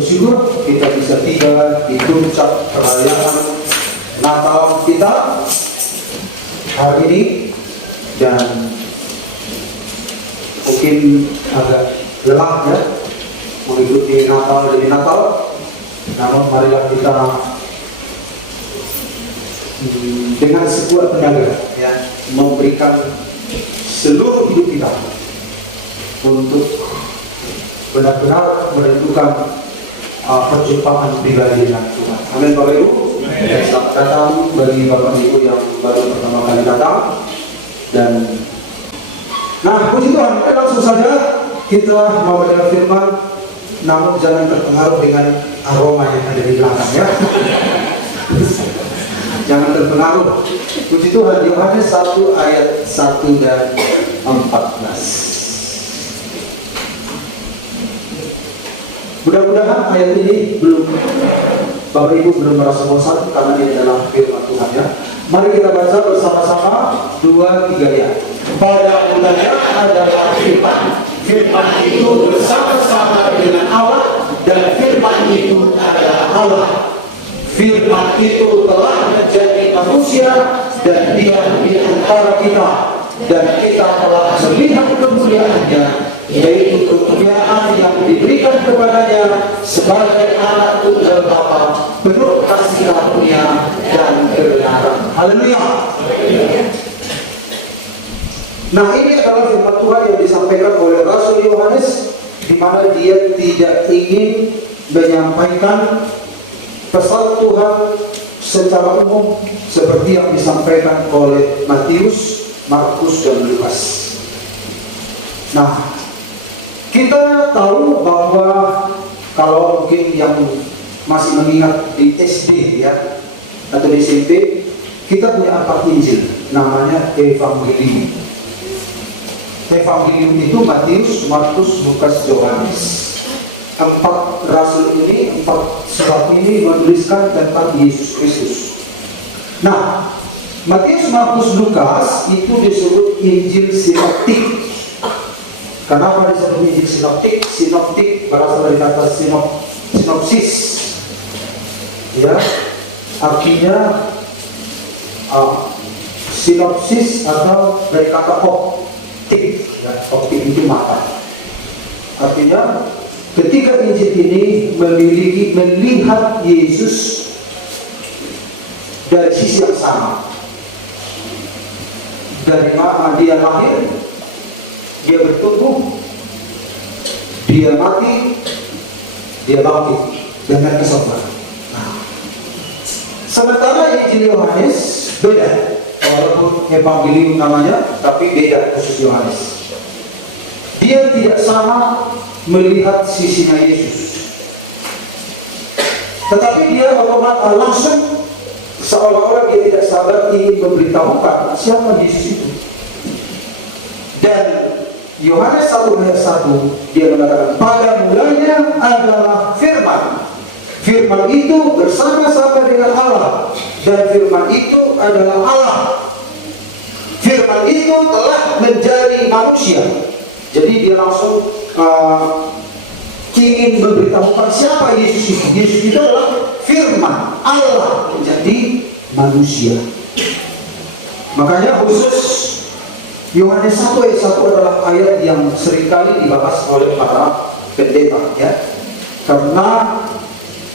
bersyukur kita bisa tiba di puncak perayaan Natal kita hari ini, dan mungkin agak lelah ya mengikuti Natal demi Natal. Namun marilah kita dengan sekuat tenaga ya memberikan seluruh hidup kita untuk benar-benar menentukan perjumpaan pribadi dengan Tuhan. Amin Bapak Ibu. Selamat datang bagi Bapak Ibu yang baru pertama kali datang. Dan puji Tuhan, langsung saja kita mau membaca firman, namun jangan terpengaruh dengan aroma yang ada di belakang ya. Jangan terpengaruh. Puji Tuhan, Yohanes 1 ayat 1 dan 14. Mudah-mudahan ayat ini Bapak Ibu belum merasa bosan, karena ini adalah firman Tuhan ya. Mari kita baca bersama-sama 2-3 ya. Pada mulanya adalah firman, firman itu bersama-sama dengan Allah, dan firman itu adalah Allah. Firman itu telah menjadi manusia dan dia di antara kita, dan kita telah melihat kemuliaannya, yaitu kemuliaan yang diberikan kepadanya sebagai anak tunggal Bapa, penuh kasih karunia dan kebenaran. Haleluya. Nah, ini adalah firman Tuhan yang disampaikan oleh Rasul Yohanes, di mana dia tidak ingin menyampaikan pesan Tuhan secara umum seperti yang disampaikan oleh Matius, Markus, dan Lukas. Nah, kita tahu bahwa kalau mungkin yang masih mengingat di SD ya atau di SMP, kita punya 4 Injil, namanya Evangelium. Evangelium itu Matius, Markus, Lukas, Yohanes. 4 rasul ini, 4 surat ini menuliskan tentang Yesus Kristus. Nah, Matius, Markus, Lukas itu disebut Injil sinoptik. Kenapa disebut Injil sinoptik? Sinoptik berasal dari kata sinopsis. Ya, artinya sinopsis atau dari kata optik. Ya, optik itu mata. Artinya ketika Injil ini melihat Yesus dari sisi yang sama. Dari mana dia lahir, dia bertumbuh, dia mati, dia bangkit dengan kesopanan. Nah, sementara Injil Yohanes beda, walaupun Evangelium namanya, tapi beda khusus Yohanes. Dia tidak sama melihat sisinya Yesus, tetapi dia otomatis langsung seolah-olah dia tidak sabar ingin memberitahukan siapa Yesus itu. Dan Yohanes 1 ayat 1 dia mengatakan, pada mulanya adalah firman. Firman itu bersama-sama dengan Allah, dan firman itu adalah Allah. Firman itu telah menjadi manusia. Jadi dia langsung ingin memberitahukan siapa Yesus itu. Yesus itu adalah firman Allah menjadi manusia. Makanya khusus Yohanes 1 ayat 1 adalah ayat yang seringkali dibahas oleh para pendeta ya. Karena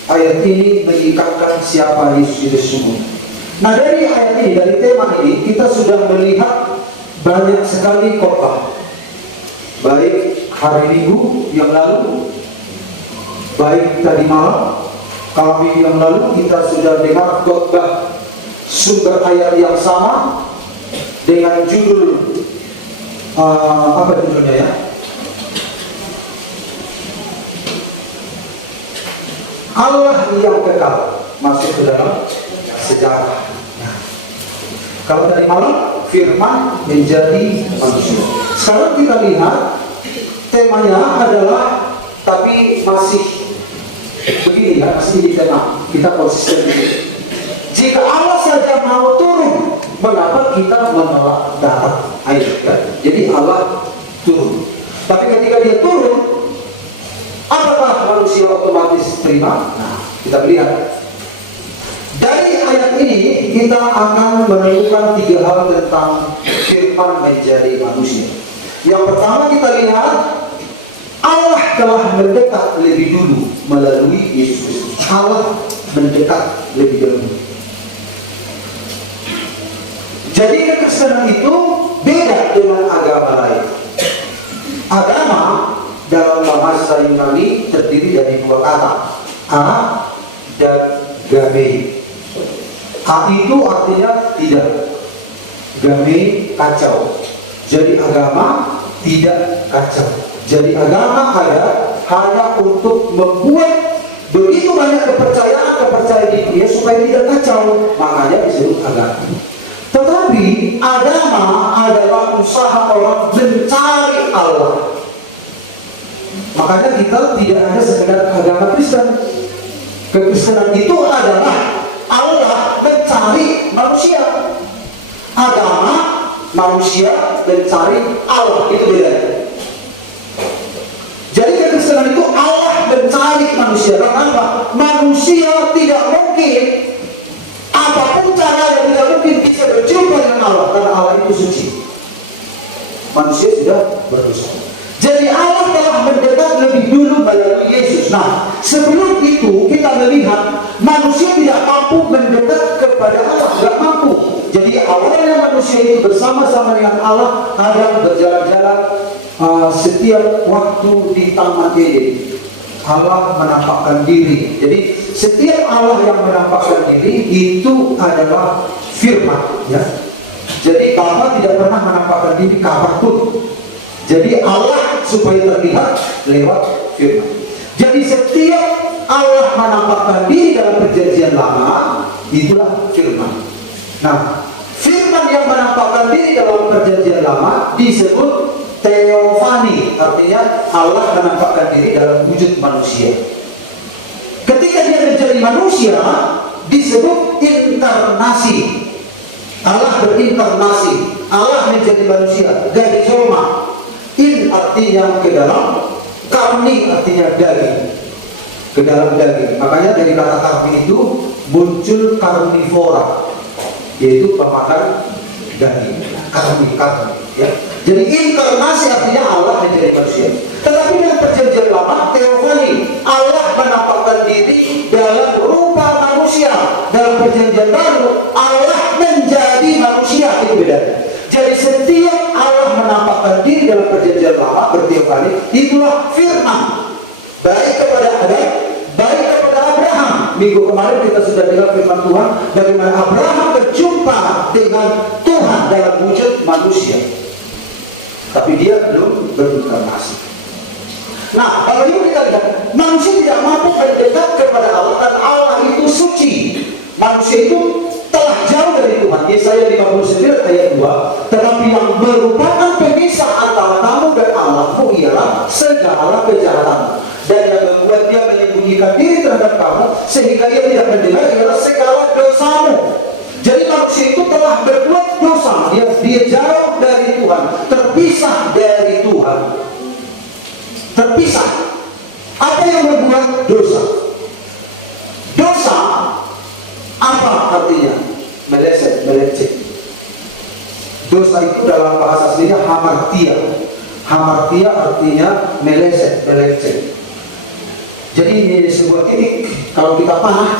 ayat ini mengikatkan siapa Yesus itu sungguh. Nah, dari ayat ini, dari tema ini, kita sudah melihat banyak sekali khotbah. Baik hari Minggu yang lalu, baik tadi malam, kami yang lalu kita sudah dengar khotbah sumber ayat yang sama dengan judul apa judulnya ya? Allah yang kekal masuk ke dalam sejarah. Nah, kalau tadi malam firman menjadi manusia. Sekarang kita lihat temanya adalah, tapi masih begini ya, masih di tema kita konsisten. Jika Allah saja mau turun, mengapa kita menolak datang air ya? Jadi Allah turun. Tapi ketika dia turun, apakah manusia manusia otomatis terima? Nah, kita lihat. Dari ayat ini kita akan menemukan 3 hal tentang firman menjadi manusia. Yang pertama kita lihat, Allah telah mendekat lebih dulu melalui Yesus Kristus. Allah mendekat lebih dulu. Jadi kekristenan itu beda dengan agama lain. Agama dalam bahasa Yunani terdiri dari 2 kata, a dan game. A itu artinya tidak, game kacau. Jadi agama tidak kacau. Jadi agama ada hanya untuk membuat begitu banyak kepercayaan di dia supaya tidak kacau, makanya disebut agama. Tetapi agama adalah usaha orang mencari Allah. Makanya kita tidak ada sekedar agama Kristen. Kekristenan itu adalah Allah mencari manusia. Agama manusia mencari Allah, itu beda. Jadi kekristenan itu Allah mencari manusia. Kenapa? Manusia tidak mungkin, apapun cara yang tidak mungkin bisa berjumpa dengan Allah, karena Allah itu suci. Manusia sudah berdosa. Jadi Allah telah mendekat lebih dulu melalui Yesus. Nah, sebelum itu kita melihat manusia tidak mampu mendekat kepada Allah, tidak mampu. Jadi awalnya manusia itu bersama-sama dengan Allah, Adam berjalan-jalan setiap waktu di Taman Eden. Allah menampakkan diri. Jadi setiap Allah yang menampakkan diri itu adalah firman, ya. Jadi Bapa tidak pernah menampakkan diri kapanpun. Jadi Allah supaya terlihat lewat firman. Jadi setiap Allah menampakkan diri dalam perjanjian lama, itulah firman. Nah, firman yang menampakkan diri dalam perjanjian lama disebut teofani, artinya Allah menampakkan diri dalam wujud manusia. Ketika dia menjadi manusia, disebut inkarnasi. Allah berinkarnasi, Allah menjadi manusia dari jelma. In artinya ke dalam, karni artinya daging, ke dalam daging. Makanya dari kata karni itu muncul karnivora, yaitu pemakan daging. Karni, ya. Jadi inkarnasi artinya Allah menjadi manusia. Tetapi dalam perjanjian lama, teofani, Allah menampakkan diri dalam rupa manusia. Dalam perjanjian baru, Allah menjadi manusia, itu bedanya. Jadi setiap Allah menampakkan diri dalam perjanjian lama berteofani, itulah firman. Baik kepada Adam, baik kepada Abraham. Minggu kemarin kita sudah dengar firman Tuhan bagaimana Abraham berjumpa dengan Tuhan dalam wujud manusia. Tapi dia belum berinkarnasi. Nah, kalau ini kita lihat, manusia tidak mampu mendekat kepada Allah dan Allah itu suci. Manusia itu telah jauh dari Tuhan. Yesaya 59 ayat 2. Tetapi yang merupakan pemisah antara kamu dan Allahmu ialah segala kejahatan. Dan yang membuat dia menyembunyikan diri terhadap kamu sehingga ia tidak mendengar ialah segala dosamu. Jadi manusia itu telah berbuat dosa. Dia jauh dari Tuhan, terpisah dari Tuhan. Terpisah. Apa yang membuat dosa? Dosa apa artinya? Meleceh. Dosa itu dalam bahasa aslinya hamartia. Hamartia artinya meleceh. Jadi ini sebuah titik, kalau kita panah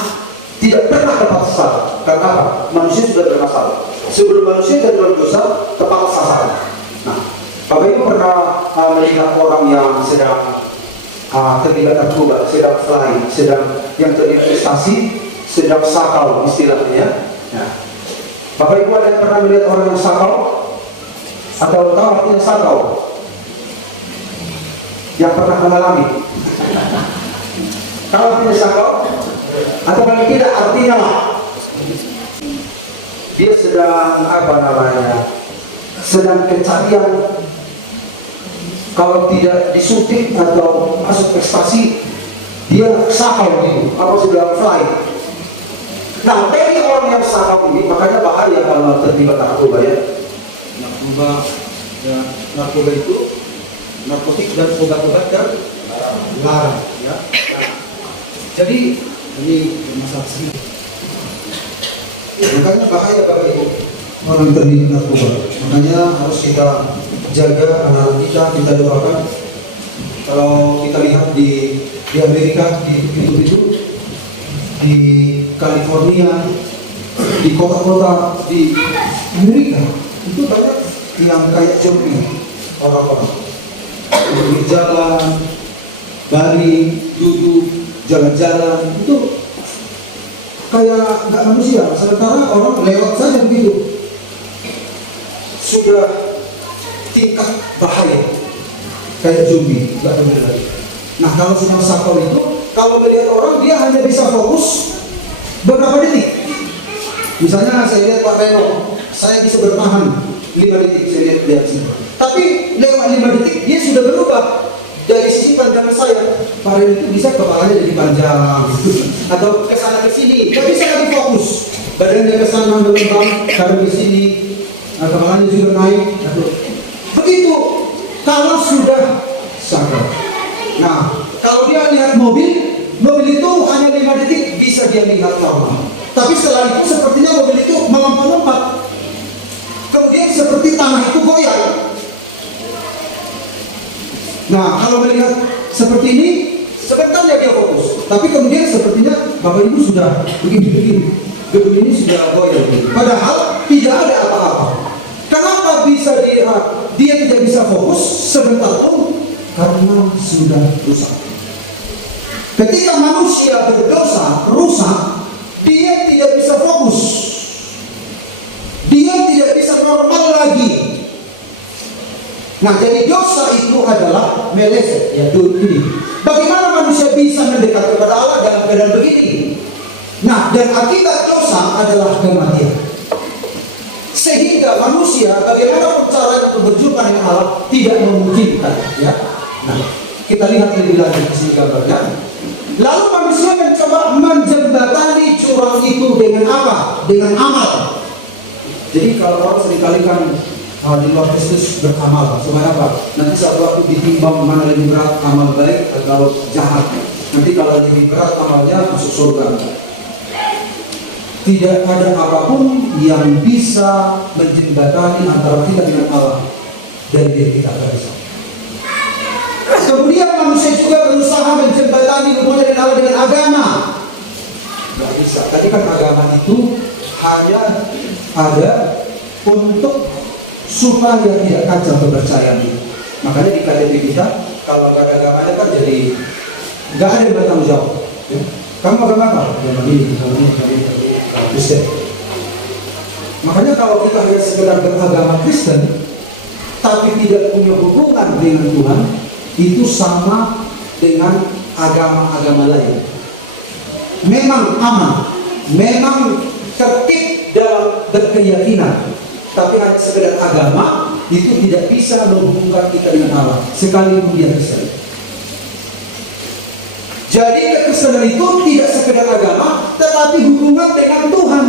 tidak pernah tepat sasaran. Karena apa? Manusia sudah bermasalah. Sebelum manusia jadi berdosa, tepat sasaran. Nah, Bapak Ibu pernah melihat orang yang sedang terlibat narkoba, sedang fly, sedang yang terinvestasi, sedang sakau istilahnya. Nah, Bapak Ibu ada yang pernah melihat orang yang sakau? Atau tahu artinya sakau? Yang pernah mengalami? Tahu artinya sakau? Atau paling tidak artinya dia sedang sedang pencarian. Kalau tidak disuntik atau masuk ekstasi, dia sakau gitu, apa sudah fly. Nah, bagi orang yang sakau ini, makanya bahaya kalau terlibat narkoba, ya. Narkoba itu narkotik dan obat-obat terlarang, ya. Jadi ini masalah sedikit. Makanya bahaya Bapak Ibu orang terlibat narkoba. Makanya harus kita jaga anak kita doakan. Kalau kita lihat di Amerika, di pintu-pintu, di California, di kota-kota di Amerika itu banyak yang kayak zombie orang-orang berjalan, baring, duduk, jalan-jalan itu kayak nggak manusia. Sementara orang lewat saja begitu sudah tingkat bahaya kayak zombie, nggak benar lagi. Nah kalau sedang sakau itu, kalau melihat orang dia hanya bisa fokus beberapa detik. Misalnya saya lihat Pak Reno, saya bisa bertahan 5 detik saya lihat sini. Tapi lewat 5 detik dia sudah berubah. Dari sisi pandangan saya, Pak Reno itu bisa kepalanya jadi panjang atau ke sana ke sini, nggak bisa lagi fokus. Badannya ke sana berkembang, taruh di sini, kepalanya juga naik. Begitu kalau sudah sakau. Nah, kalau dia lihat mobil itu hanya 5 detik bisa dia lihat normal. Tapi setelah itu sepertinya mobil itu melompat-lompat. Kemudian seperti tanah itu goyang. Nah, kalau melihat seperti ini, sebentar dia fokus. Tapi kemudian sepertinya Bapak Ibu sudah begini. Gedung ini sudah goyang. Padahal tidak ada apa-apa. Kenapa bisa dia tidak bisa fokus sebentar pun? Karena sudah rusak. Ketika manusia berdosa, rusak, dia tidak bisa fokus. Dia tidak bisa normal lagi. Nah, jadi dosa itu adalah meleset, yaitu ini. Bagaimana manusia bisa mendekat kepada Allah dalam keadaan begini? Nah, dan akibat dosa adalah kematian. Sehingga manusia bagaimana cara untuk berjumpa dengan Allah tidak memungkinkan, ya. Nah, kita lihat lebih lanjut di sini gambarnya. Lalu manusia mencoba menjembatani jurang itu dengan apa? Dengan amal. Jadi kalau orang seringkali kan di luar Kristus beramal, supaya apa? Nanti suatu waktu ditimbang mana lebih berat amal baik atau jahat. Nanti kalau lebih berat amalnya masuk surga. Tidak ada apapun yang bisa menjembatani antara kita dengan Allah dan diri kita bersama. Kemudian manusia juga berusaha menjembatani hubungan dengan Allah dengan agama. Tidak bisa. Tadi kan agama itu hanya ada untuk supaya tidak kacau kepercayaan itu. Makanya di KTP kita kalau nggak ada agamanya kan jadi nggak ada yang bertanggung jawab. Ya. Kamu agama apa? Agama ini, Kristen. Makanya kalau kita hanya sekedar beragama Kristen tapi tidak punya hubungan dengan Tuhan, itu sama dengan agama-agama lain. Memang aman, memang tertib dalam berkeyakinan, tapi hanya sekedar agama itu tidak bisa menghubungkan kita dengan Allah sekalipun dia Kristen. Jadi kekristenan itu tidak sekedar agama, tetapi hubungan dengan Tuhan.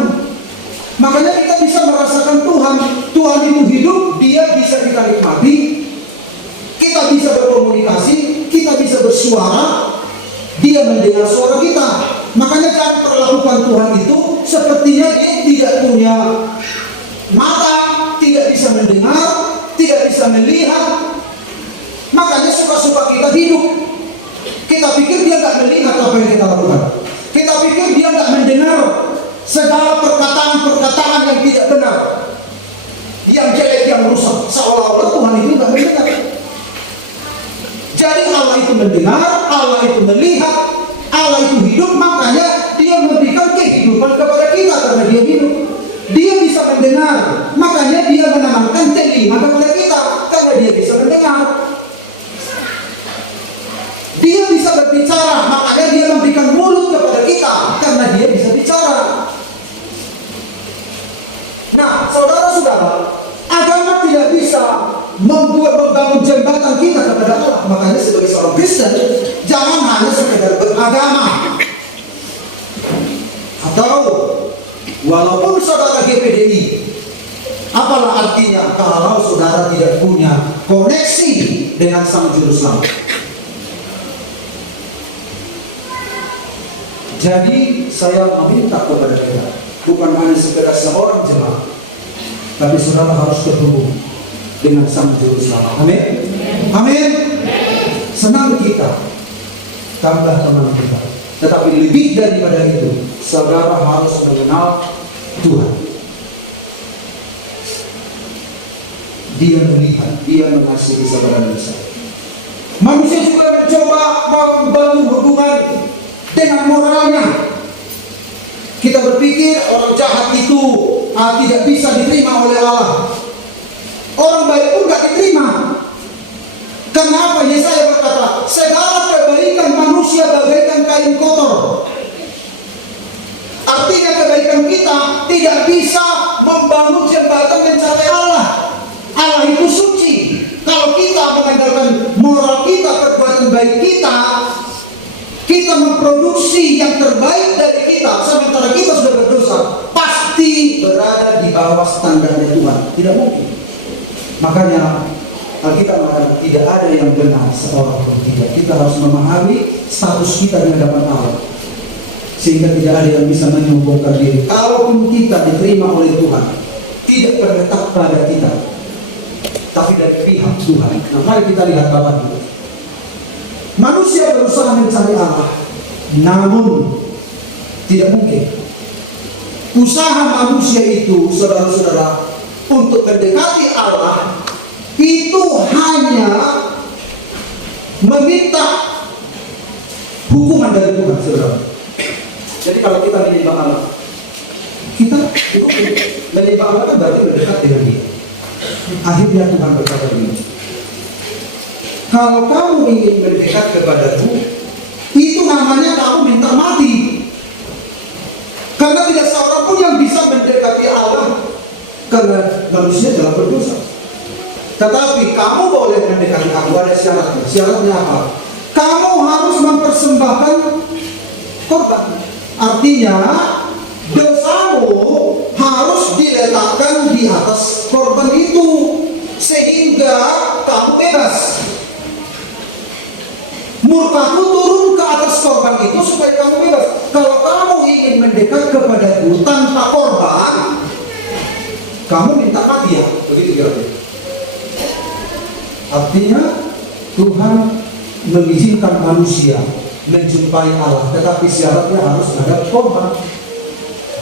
Makanya kita bisa merasakan Tuhan. Tuhan itu hidup, dia bisa kita nikmati, kita bisa berkomunikasi, kita bisa bersuara, dia mendengar suara kita. Makanya cara perlakukan Tuhan itu sepertinya dia tidak punya mata, tidak bisa mendengar, tidak bisa melihat. Makanya suka-suka kita hidup. Kita pikir dia nggak melihat apa yang kita lakukan. Kita pikir dia nggak mendengar segala perkataan-perkataan yang tidak benar, yang jelek, yang rusak. Seolah-olah Tuhan itu nggak mendengar. Jadi Allah itu mendengar, Allah itu melihat, Allah itu hidup. Makanya dia memberikan kehidupan kepada kita karena dia hidup. Dia bisa mendengar, makanya dia menanamkan telinga kepada kita karena dia bisa mendengar. Dia bisa berbicara, makanya dia memberikan mulut kepada kita karena dia bisa bicara. Nah, saudara-saudara, agama tidak bisa membangun jembatan kita kepada Allah. Makanya sebagai seorang Kristen, jangan hanya sekedar beragama. Atau walaupun saudara GPDI, apalah artinya kalau saudara tidak punya koneksi dengan Sang Juru Selamat? Jadi saya meminta kepada kita, bukan hanya sekedar seorang jemaat, tapi saudara harus terhubung dengan Sang Juru Selamat. Amin. Amin. Senang kita, tambah teman kita. Tetapi lebih daripada itu, saudara harus mengenal Tuhan. Dia melihat, dia mengasihi saudara dan saya. Manusia juga mencoba membangun hubungan dengan moralnya. Kita berpikir orang jahat itu tidak bisa diterima oleh Allah. Orang baik pun tidak diterima. Kenapa Yesaya berkata, segala kebaikan manusia bagaikan kain kotor. Artinya kebaikan kita tidak bisa membangun jembatan mencapai Allah. Allah itu suci. Kalau kita mengandalkan moral kita, perbuatan baik kita, kita memproduksi yang terbaik dari kita, sementara kita sudah berdosa, pasti berada di bawah standar Tuhan. Tidak mungkin. Makanya Alkitab mengatakan tidak ada yang benar seorang pun tidak. Kita harus memahami status kita di hadapan Allah, sehingga tidak ada yang bisa menyombongkan diri. Kalaupun kita diterima oleh Tuhan, tidak terletak pada kita, tapi dari pihak Tuhan. Nah, mari kita lihat Bapak itu. Manusia berusaha mencari Allah, namun tidak mungkin. Usaha manusia itu, saudara-saudara, untuk mendekati Allah itu hanya meminta hukuman dari Tuhan, saudara. Jadi kalau kita menyembah Allah, kita menyembah Allah kan berarti mendekat dengan Dia. Akhirnya Tuhan berkata begini, kalau kamu ingin mendekat kepadaku, itu namanya kamu minta mati. Karena tidak seorang pun yang bisa mendekati Allah, karena manusia telah berdosa. Tetapi kamu boleh mendekati aku, ada syaratnya. Syaratnya apa? Kamu harus mempersembahkan korban. Artinya dosamu harus diletakkan di atas korban itu, sehingga kamu bebas. Murkaku turun ke atas korban itu supaya kamu bebas. Kalau kamu ingin mendekat kepadaku tanpa korban, kamu minta mati ya, begitu kira-kira. Artinya Tuhan mengizinkan manusia menjumpai Allah, tetapi syaratnya harus ada korban.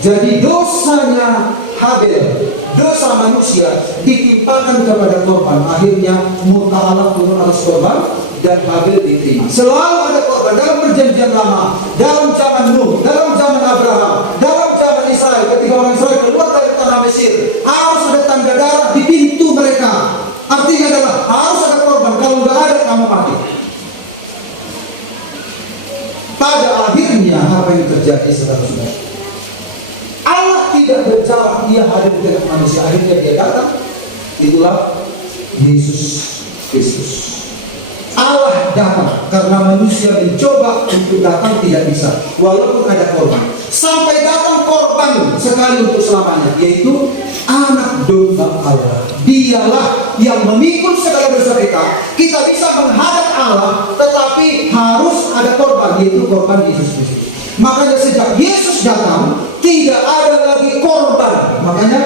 Jadi dosanya Habel, dosa manusia ditimpakan kepada korban. Akhirnya murka Allah turun atas korban dan Habel diterima. Selalu ada korban dalam perjanjian lama, dalam zaman Nuh, dalam zaman Abraham, dalam zaman Israel. Ketika orang Israel keluar dari tanah Mesir, harus ada tanda darah di pintu mereka. Artinya adalah harus ada korban. Kalau nggak ada, kamu mati. Pada akhirnya apa yang terjadi, saudara-saudara? Allah tidak berjalan, Dia hadir di tengah manusia. Akhirnya Dia datang. Itulah Yesus Kristus. Allah datang karena manusia mencoba untuk datang tidak bisa, walaupun ada korban. Sampai datang korban sekali untuk selamanya, yaitu anak domba Allah. Dialah yang memikul segala dosa kita. Kita bisa menghadap Allah, tetapi harus ada korban, yaitu korban Yesus Kristus. Makanya sejak Yesus datang, tidak ada lagi korban. Makanya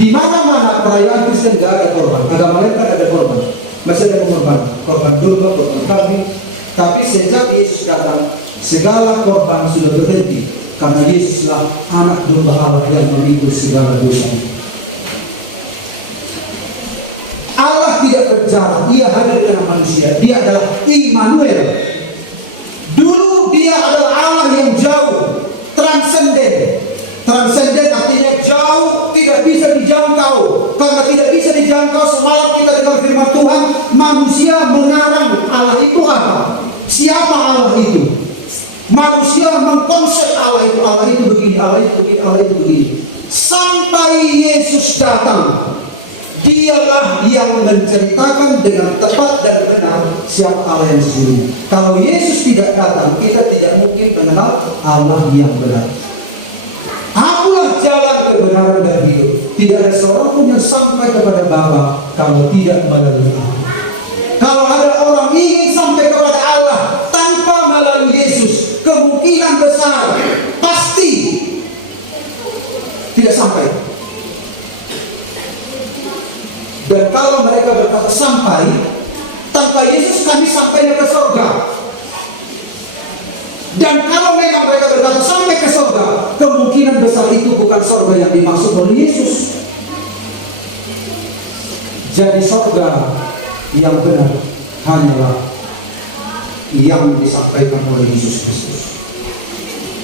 di mana-mana perayaan Kristen tidak ada korban. Agama lain kan ada korban. Masih ada korban domba, korban kambing. Tapi sejak Yesus datang, segala korban sudah berhenti, karena Yesuslah anak domba Allah yang memikul segala dosa. Allah tidak berjalan, Dia hadir dengan manusia. Dia adalah Immanuel. Dulu Dia adalah Allah yang jauh, transenden. Transenden artinya jauh, tidak bisa dijangkau. Karena tidak bisa dijangkau, semalam kita dengar firman Tuhan, manusia mengarang Allah itu apa? Siapa Allah itu? Manusia mengkonsep Allah itu begini, Allah itu begini, Allah itu begini. Sampai Yesus datang, Dialah yang menceritakan dengan tepat dan benar siapa Allah yang sesungguhnya. Kalau Yesus tidak datang, kita tidak mungkin mengenal Allah yang benar. Akulah jalan, kebenaran dan hidup. Tidak ada seorang pun yang sampai kepada Bapa kalau tidak melalui Allah. Kalau ada orang ingin sampai kepada Allah tanpa melalui Yesus, kemungkinan besar tidak sampai. Dan kalau mereka berkata sampai, tanpa Yesus kami sampainya ke surga. Dan kalau memang mereka berkata sampai ke surga, kemungkinan besar itu bukan surga yang dimaksud oleh Yesus. Jadi surga yang benar hanyalah yang disampaikan oleh Yesus Kristus.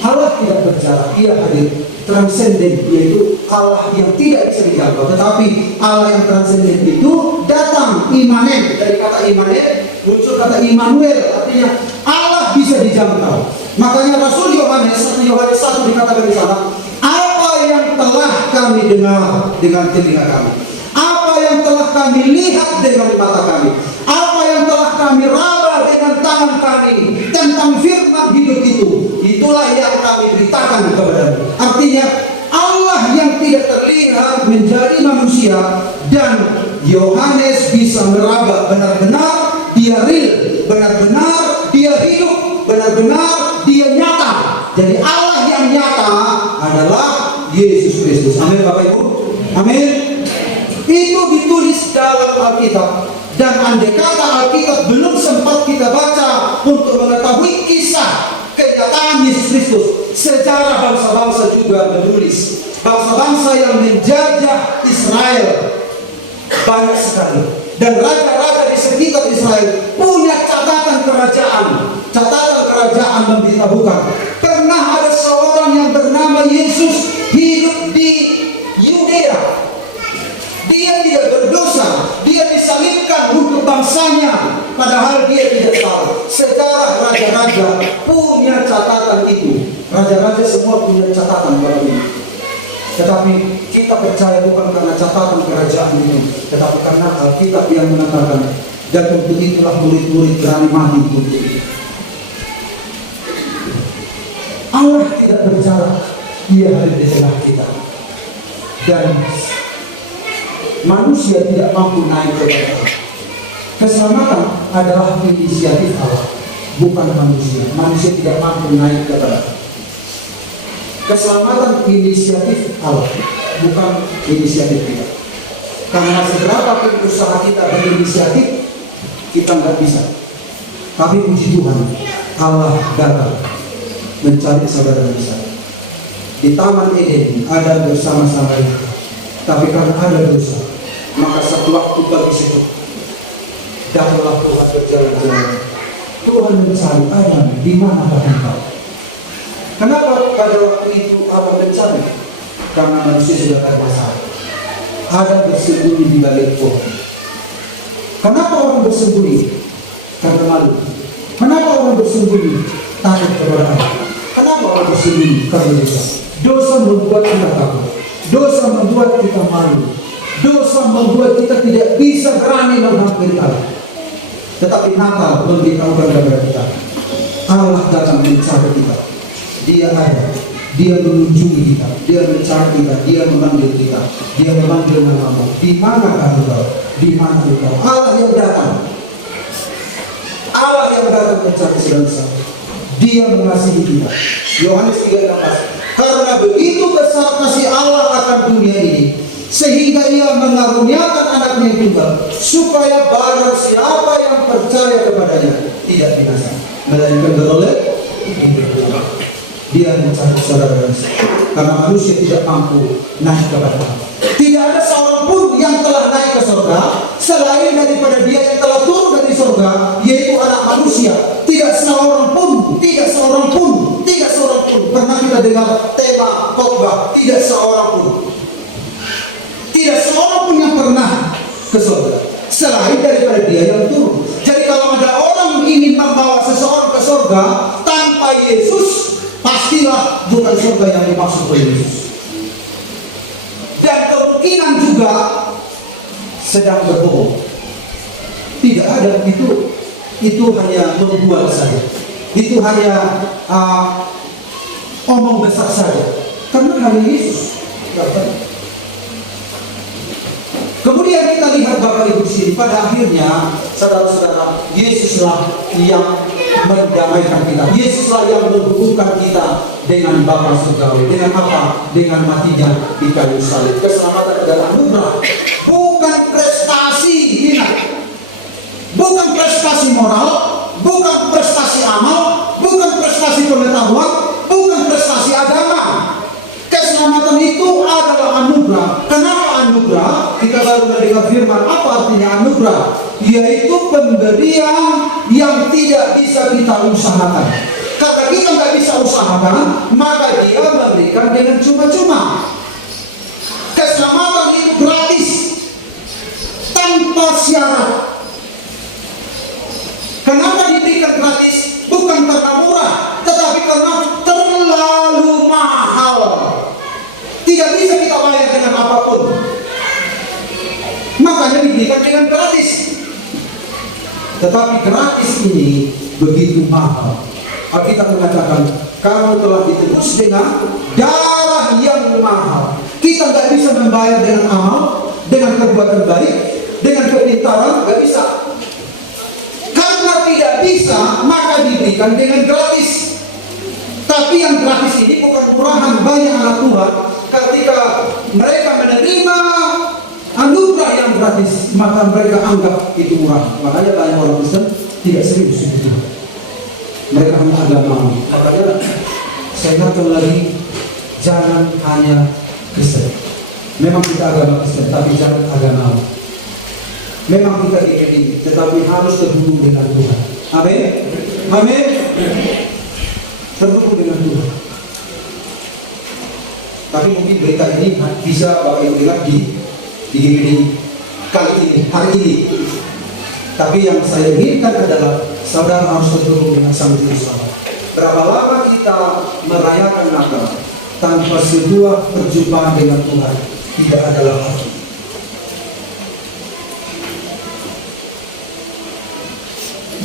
Allah tidak berjarak, Ia hadir, transenden, yaitu Allah yang tidak bisa dijangkau. Tetapi Allah yang transenden itu datang, imanen. Dari kata imanen muncul kata Immanuel, artinya Allah bisa dijangkau. Makanya Rasul Yohanes 1 dikatakan di sana, apa yang telah kami dengar dengan telinga kami, apa yang telah kami lihat dengan mata kami, apa yang telah kami raba dengan tangan kami tentang firman hidup itu, itulah yang kami beritakan kepadamu. Artinya Allah yang tidak terlihat menjadi manusia, dan Yohanes bisa meraba benar-benar dia real, benar-benar dia hidup, benar-benar dia nyata. Jadi Allah yang nyata adalah Yesus Kristus. Amin Bapak Ibu. Amin. Itu ditulis dalam Alkitab. Dan andai kata Alkitab belum sempat kita baca untuk mengetahui kisah kedatangan Yesus Kristus, sejarah bangsa-bangsa juga menulis. Bangsa-bangsa yang menjajah Israel banyak sekali. Dan raja-raja di sekitar Israel punya catatan kerajaan. Catatan kerajaan memberitahukan, pernah ada seorang yang bernama Yesus hidup di Yudea. Dia tidak berdosa, dia disalibkan untuk bangsanya, padahal dia tidak tahu. Sejarah raja-raja punya catatan itu. Raja-raja semua punya catatan pada ini. Tetapi kita percaya bukan karena catatan kerajaan ini, tetapi karena Alkitab yang mengatakan, dan untuk itulah murid-murid berani mati untuk itu. Allah tidak berjarak, Dia ada di tengah kita. Dan manusia tidak mampu naik ke bawah. Keselamatan adalah inisiatif Allah, bukan manusia. Manusia tidak mampu naik ke bawah. Keselamatan inisiatif Allah, bukan inisiatif kita. Karena seberapa pun usaha kita berinisiatif, kita nggak bisa. Tapi puji Tuhan, Allah datang mencari saudara kita. Di Taman Eden ada bersama-sama kita. Tapi karena ada dosa, maka satu waktu bagi sejuk, datanglah Tuhan berjalan-jalan. Tuhan mencari Adam, di mana engkau? Kenapa pada waktu itu Allah mencari? Karena manusia sudah bermasalah. Adam bersembunyi di balik pohon. Kenapa orang bersembunyi? Karena malu. Kenapa orang bersembunyi? Takut kepada Allah. Kenapa orang bersembunyi? Karena dosa. Dosa membuat kita takut. Dosa membuat kita malu. Dosa membuat kita tidak bisa berani menghampiri Allah. Tetapi Natal memberitahukan kepada kita, Allah datang mencari kita. Dia ada, Dia mengunjungi kita, Dia mencari kita, Dia memanggil kita, Dia memanggil namamu. Di mana engkau? Di mana engkau? Allah yang datang. Allah yang datang mencari saudara. Dia mengasihi kita. Yohanes 3:16. Karena begitu besar kasih Allah akan dunia ini, sehingga Ia mengaruniakan anaknya yang tunggal, supaya barang siapa yang percaya kepadanya tidak binasa, melainkan beroleh hidup kekal. Dia mencari saudara, karena manusia tidak mampu naik kepada Allah. Tidak ada seorang pun yang telah naik ke surga selain daripada Dia yang telah turun dari surga, yaitu anak manusia. Tidak seorang pun, tidak seorang pun, tidak seorang pun. Pernah kita dengar tema khotbah, tidak seorang pun. Tidak seorang pun yang pernah ke surga selain daripada Dia yang turun. Jadi kalau ada orang ingin membawa seseorang ke surga tanpa Yesus, pastilah bukan surga yang dimaksud oleh Yesus. Dan kemungkinan juga sedang berbohong. Tidak ada, itu hanya membuat saja. Itu hanya omong besar saja. Karena hanya Yesus. Kemudian kita lihat Bapak Ibu sini, pada akhirnya saudara-saudara, Yesuslah yang mendamaikan kita. Yesuslah yang menghubungkan kita dengan Bapa surgawi. Dengan apa? Dengan matinya di kayu salib. Keselamatan adalah anugerah, bukan prestasi. Ingat, bukan prestasi moral, bukan prestasi amal, bukan prestasi pengetahuan, bukan prestasi agama. Keselamatan itu adalah anugerah. Kenapa anugerah? Kita baru mendengar firman. Apa artinya anugerah? Yaitu pemberian yang tidak bisa kita usahakan. Karena kita nggak bisa usahakan, maka Dia memberikan dengan cuma-cuma. Keselamatan itu gratis, tanpa syarat. Kenapa diberikan gratis? Bukan karena murah, tetapi karena terlalu mahal. Tidak bisa kita bayar dengan apapun. Makanya diberikan dengan gratis. Tetapi gratis ini begitu mahal. Alkitab mengatakan, kamu telah ditebus dengan darah yang mahal. Kita nggak bisa membayar dengan amal, dengan perbuatan baik, dengan kepintaran, nggak bisa. Karena tidak bisa, maka diberikan dengan gratis. Tapi yang gratis ini bukan murahan. Banyak anak Tuhan ketika mereka menerima anugerah yang gratis, maka mereka anggap itu murah. Makanya banyak orang Kristen tidak serius itu. Mereka hanya agama. Makanya saya katakan lagi, jangan hanya Kristen. Memang kita agama Kristen, tapi jangan agama. Memang kita diiringi, tetapi harus terhubung dengan Tuhan. Amin. Amin. Terhubung dengan Tuhan. Tapi mungkin berita ini bisa Bapak Ibu dengar di GBD kali ini, hari ini. Tapi yang saya inginkan adalah saudara harus terhubung dengan Sang Juru Selamat. Berapa lama kita merayakan Natal tanpa sebuah perjumpaan dengan Tuhan tidak adalah arti.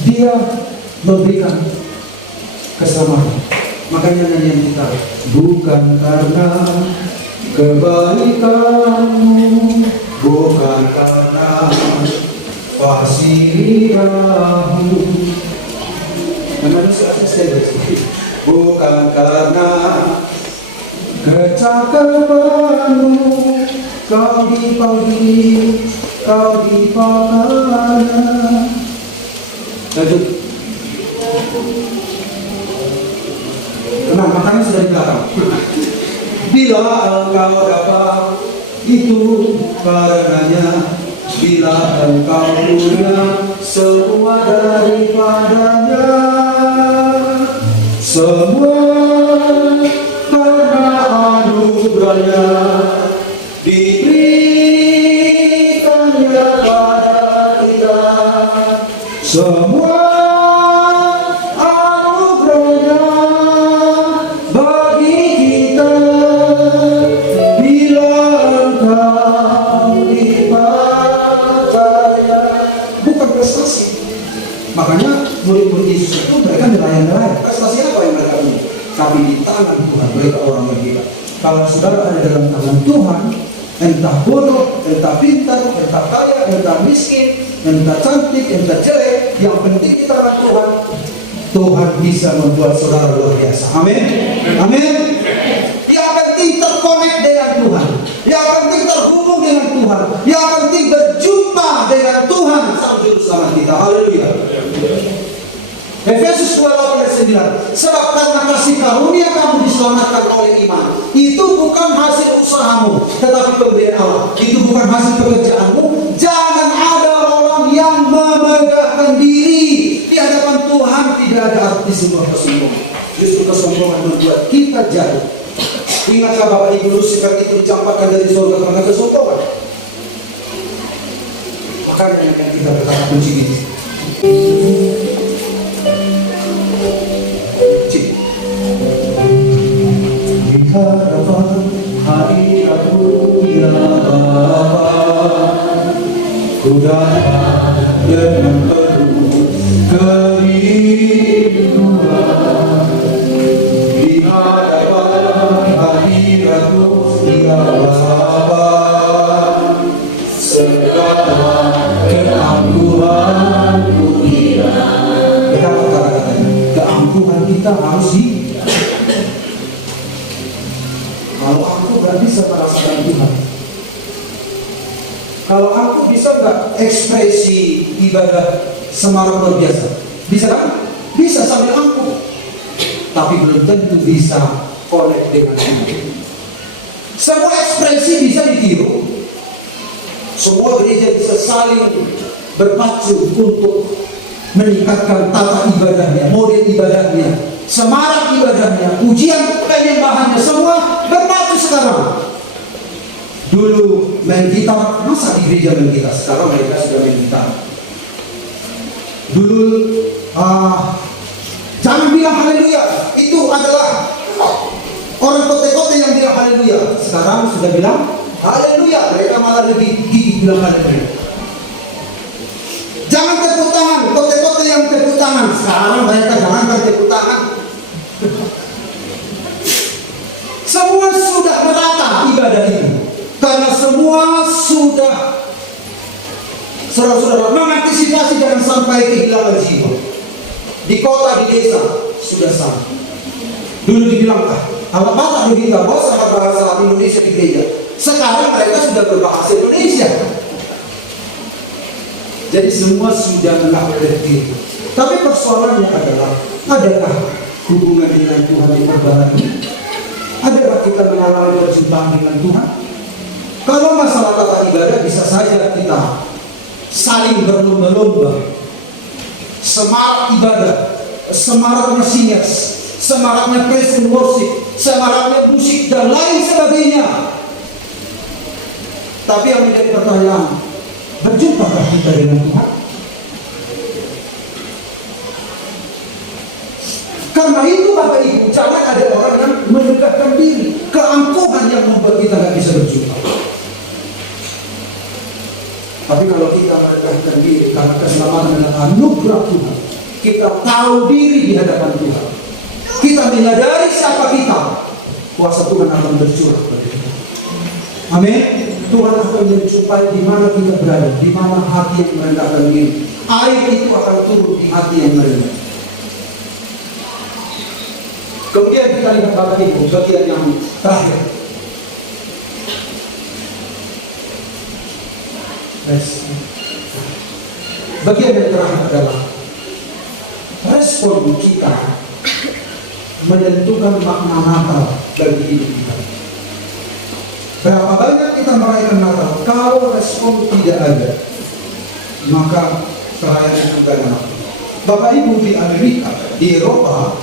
Dia memberikan keselamatan. Makanya nyanyian kita, bukan karena kebaikanmu, bukan karena fasilitasmu, bukan karena kecakapanmu, kau dipanggil, kau dipanggil. Lanjut. Tenang, makannya sudah di belakang. Bila engkau dapat itu karenanya, bila engkau punya semua daripadanya, semua karena anugerahnya diberikannya pada kita. Semua anugerahnya bagi kita, bila engkau dipakainya. Bukan prestasi. Makanya murid-murid Yesus itu mereka nelayan-nelayan. Prestasi apa yang mereka punya? Tapi di tangan Tuhan mereka orang yang gila. Kalau saudara ada dalam tangan Tuhan, entah bodoh, entah pintar, entah kaya, entah miskin, entah cantik, entah jelek, yang penting di tangan Tuhan, Tuhan bisa membuat saudara luar biasa. Amin. Amin. Yang penting terkonek dengan Tuhan, yang penting terhubung dengan Tuhan, yang penting berjumpa dengan Tuhan Sang Juru Selamat kita. Haleluya. Efesus 2:8-9. Sebab karena kasih karunia kamu diselamatkan oleh iman. Itu bukan hasil usahamu, tetapi pemberian Allah. Itu bukan hasil pekerjaanmu. Jangan ada orang yang memegahkan diri di hadapan Tuhan. Tidak ada arti sebuah kesombongan. Justru kesombongan membuat kita jatuh. Ingatlah Bapak Ibu, Lucifer itu dicampakkan dari surga karena kesombongan. Makanya yang kita berkata kunci ini. Harapan hadiratmu ya Bapa, ku datang dengan penuh kerinduan di hadapan hadiratmu ya Bapa, segala keangkuhanku hilang. Kalau aku nggak bisa merasakan Tuhan, kalau aku bisa nggak ekspresi ibadah semarak luar biasa, bisa kan? Bisa sambil aku, tapi belum tentu bisa connect dengan Tuhan. Semua ekspresi bisa ditiru, semua gereja bisa saling berpacu untuk meningkatkan tata ibadahnya, model ibadahnya, semarak ibadahnya, ujian penyembahannya, semua berpacu sekarang. Dulu main gitar, masa di gereja main gitar? Sekarang mereka sudah main gitar. Dulu jangan bilang haleluya, itu adalah orang kote-kote yang bilang haleluya. Sekarang sudah bilang haleluya, mereka malah lebih gigih bilang haleluya. Jangan tepuk tangan, kote-kote yang tepuk tangan. Sekarang mereka jangan tepuk tangan. Semua sudah merata ibadah ini, karena semua sudah saudara-saudara mengantisipasi jangan sampai kehilangan jiwa. Di kota, di desa sudah sama. Dulu dibilang apa begitu, bos sama bahasa Indonesia di gereja. Sekarang mereka sudah berbahasa Indonesia. Jadi semua sudah mengerti. Tapi persoalannya adalah, adakah hubungan dengan Tuhan diperbarui? Adakah kita mengalami perjumpaan dengan Tuhan? Kalau masalah tata ibadah bisa saja kita saling berlomba-lomba, semarak ibadah, semaraknya singers, semaraknya praise and worship, semaraknya musik dan lain sebagainya. Tapi yang menjadi pertanyaan, berjumpakah kita dengan Tuhan? Karena itu Bapak Ibu, jangan ada orang yang mendekatkan diri, keangkuhan yang membuat kita tidak bisa berjumpa. Tapi kalau kita mendekatkan diri karena keselamatan dan anugerah Tuhan, kita tahu diri di hadapan Tuhan, kita menyadari siapa kita, kuasa Tuhan akan bercurah pada kita. Amin. Tuhan akan menjumpai di mana kita berada, di mana hati yang merendahkan diri. Air itu akan turun di hati yang merendah. Kemudian kita lihat Bapak Ibu bagian yang terakhir. Bagian yang terakhir adalah respon kita menentukan makna Natal bagi hidup kita. Berapa banyak kita merayakan Natal? Kalau respon tidak ada, maka perayaan juga Natal. Bapak Ibu di Amerika, di Eropa,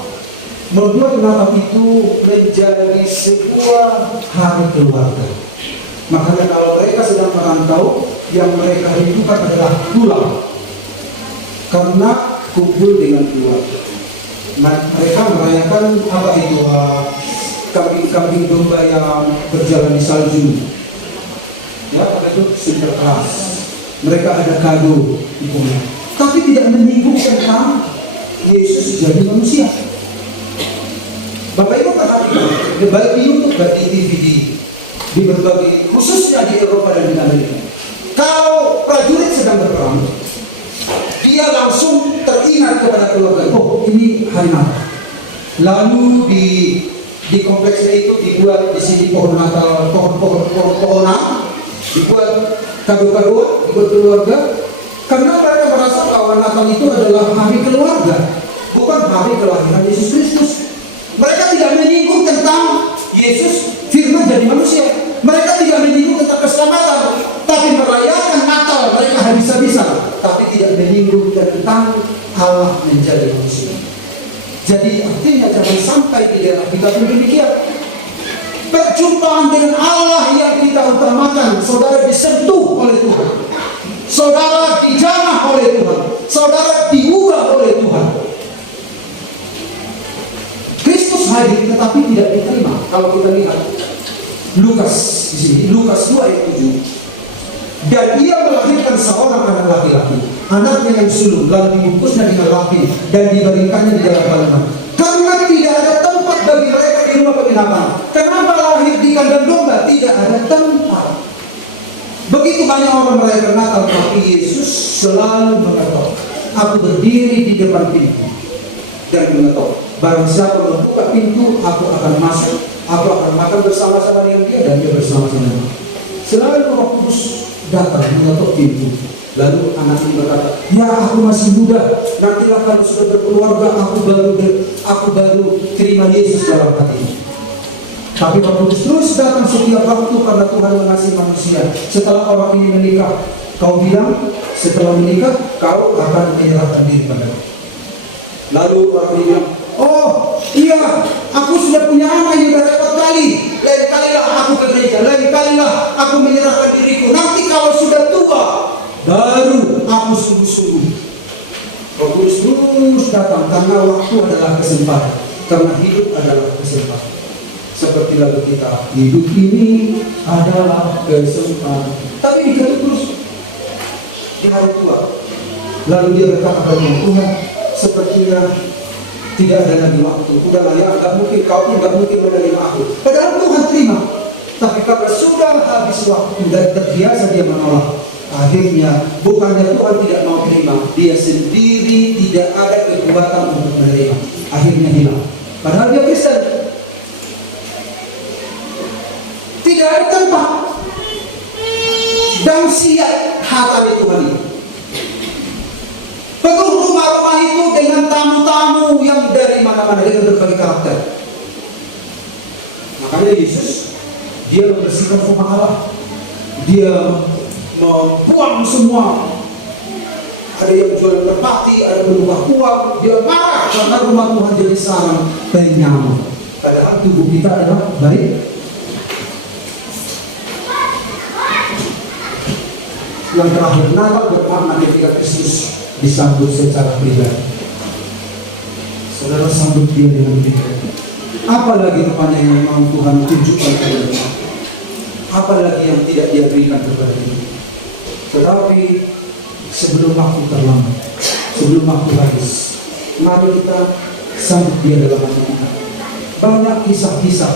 membuat Natal itu menjadi sebuah hari keluarga. Makanya kalau mereka sedang merantau, yang mereka rindukan adalah pulang, karena kumpul dengan keluarga. Mereka merayakan apa itu? Kambing domba yang berjalan di salju, ya, apa itu Sinterklas. Mereka ada kado di bumi, tapi tidak menyinggung tentang Yesus jadi manusia. Bapak Ibu perhatikan, baik di YouTube, baik di DVD, di berbagai, khususnya di Eropa dan di Amerika. Kalau prajurit sedang berperang, dia langsung teringat kepada keluarga. Oh, ini hari Natal. Lalu di kompleksnya itu dibuat di sini pohon Natal, pohonan, dibuat kado-kado, dibuat keluarga, karena mereka merasa bahwa Natal itu adalah hari keluarga, bukan hari kelahiran Yesus Kristus. Mereka tidak menyinggung tentang Yesus firman jadi manusia. Mereka tidak menyinggung tentang keselamatan, tapi merayakan Natal mereka habis-habisan, tapi tidak menyinggung tentang Allah menjadi manusia. Jadi artinya jangan sampai di daerah kita demikian. Perjumpaan dengan Allah yang kita utamakan, saudara disentuh oleh Tuhan, saudara dijamah oleh Tuhan, saudara diubah oleh Tuhan. Kristus hadir tetapi tidak diterima. Kalau kita lihat Lukas di sini, Lukas 2 ayat 7. Dan ia melahirkan seorang anak laki-laki, anaknya yang sulung, lalu dibungkusnya dengan lapis dan diberikannya di dalam halaman. Karena tidak ada tempat bagi mereka di rumah penginapan. Kenapa lahir di kandang domba? Tidak ada tempat. Begitu banyak orang merayakan Natal, tapi Yesus selalu mengetok. Aku berdiri di depan pintu dan mengetok. barang siapa membuka pintu, aku akan masuk, aku akan makan bersama-sama dengan dia dan dia bersama-sama dengan aku. Selalu Roh Kudus datang mengetuk pintu. Lalu anak ini berkata, ya aku masih muda, nantilah kalau sudah berkeluarga aku baru terima Yesus dalam hati. Tapi Roh Kudus terus datang setiap waktu karena Tuhan mengasihi manusia. Setelah orang ini menikah, kau bilang setelah menikah kau akan menyerahkan diri padaku. Lalu orang ini bilang, oh iya, aku sudah punya anak yang berapa kali. Lain kalilah aku ke gereja, lain kalilah aku menyerahkan diriku. Nanti kalau sudah tua, baru aku sungguh-sungguh. Roh Kudus terus datang karena waktu adalah kesempatan, karena hidup adalah kesempatan. Seperti lagu kita, hidup ini adalah kesempatan. Tapi diketuk terus di hari tua. Lalu dia berkata kepada Tuhan, sepertinya tidak ada lagi waktu. Udahlah ya, tidak mungkin kau tidak mungkin menerima aku. Padahal Tuhan terima. Tapi karena sudah habis waktu dan terbiasa dia menolak. Akhirnya bukannya Tuhan tidak mau terima, dia sendiri tidak ada kekuatan untuk menerima. Akhirnya hilang. Padahal dia Kristen. Tidak ada tempat dan siap hatami Tuhan itu. Penuh rumah-rumah itu dengan tamu-tamu yang dari mana-mana dengan berbagai karakter. Makanya Yesus, dia membersihkan rumah Allah. Dia membuang semua. Ada yang jual merpati, ada berubah uang. Dia marah karena rumah Tuhan jadi sarang penyamar. Padahal tubuh kita adalah baik. Yang terakhir, Natal bermakna ketika Kristus disambut secara pribadi. Saudara sambut dia dengan pribadi. Apalagi rupanya yang mau Tuhan tunjukkan kepada kita. Apalagi yang tidak dia berikan kepada kita. Tetapi sebelum waktu terlambat, sebelum waktu habis, mari kita sambut dia dalam hati kita. Banyak kisah-kisah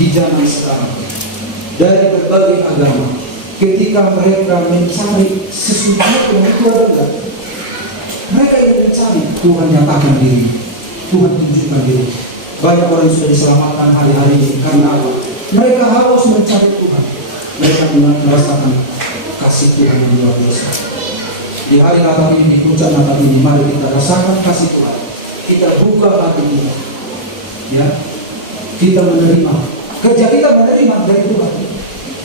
di zaman sekarang dari berbagai agama. Ketika mereka mencari sesuatu yang itu ada enggak? Mereka yang mencari, Tuhan nyatakan diri, Tuhan tunjukkan diri. Banyak orang yang sudah diselamatkan hari-hari ini karena apa? Mereka haus mencari Tuhan. Mereka merasakan kasih Tuhan yang luar biasa. Di hari Natal ini, di puncak Natal ini, mari kita rasakan kasih Tuhan. Kita buka hati kita, ya. Kita menerima. Kerja kita menerima dari Tuhan.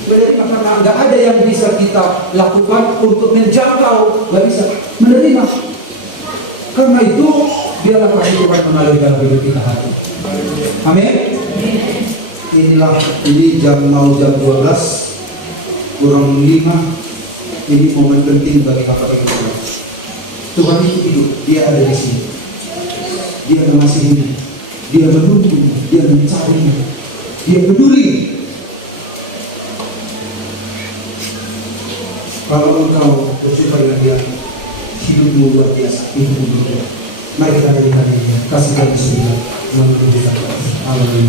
Menerima karena nggak ada yang bisa kita lakukan untuk menjangkau, nggak bisa menerima. Karena itu biarlah kasih Tuhan mengalir dalam hidup kita hari. Amin. Ini mau jam 12 kurang 5. Ini momen penting bagi apa kita. Tuhan itu hidup, dia ada di sini. Dia mengasihi, dia menunggu, dia mencari, dia peduli. Kalau engkau berjumpa dengan dia, hidupmu luar biasa, hidupmu luar biasa. Mari kita dari kasih Tuhan surga menuju kita. Amin.